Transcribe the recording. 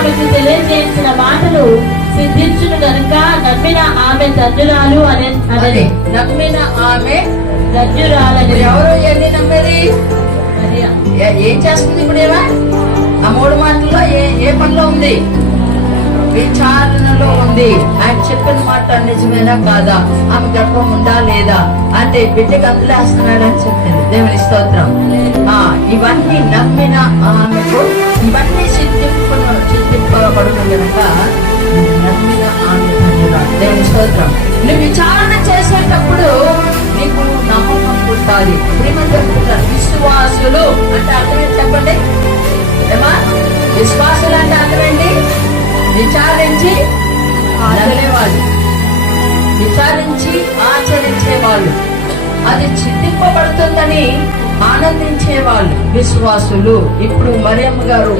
ఆమెకు తెలియజేసిన మాటలు సిద్ధించును గనుక నమ్మిన ఆమె ధన్యురాలు అనేది. నమ్మిన ఆమె ధన్యురాలని. ఎవరు ఎన్ని నమ్మేది? ఏం చేస్తుంది ఇప్పుడు? ఏమా ఆ 3 మాటల్లో ఏ పనిలో ఉంది? విచారణలో ఉంది. ఆయన చెప్పిన మాట నిజమేనా కాదా? ఆమె గర్భం ఉందా లేదా అంటే బిడ్డకు అందులేస్తున్నాడు అని చెప్పింది. దేవుని స్తోత్రం. ఇవన్నీ నమ్మిన ఆమెకు ఇవన్నీ సిద్ధింపబడుతుంది కనుక నమ్మిన ఆమె ధన్యురాలు. దేవుని స్తోత్రం. నువ్వు విచారణ చేసేటప్పుడు నీకు నమ్మకం పుట్టాలి. చెప్తున్నారు విశ్వాసులు అంటే అర్థం చెప్పండి. ఏమా విశ్వాసులు అంటే అర్థమేంటి? విచారించి ఆచరేవాళ్ళు, విచారించి ఆచరించేవాళ్ళు, అది సిద్ధింపబడుతుందని ఆనందించేవాళ్ళు విశ్వాసులు. ఇప్పుడు మరియమ్మ గారు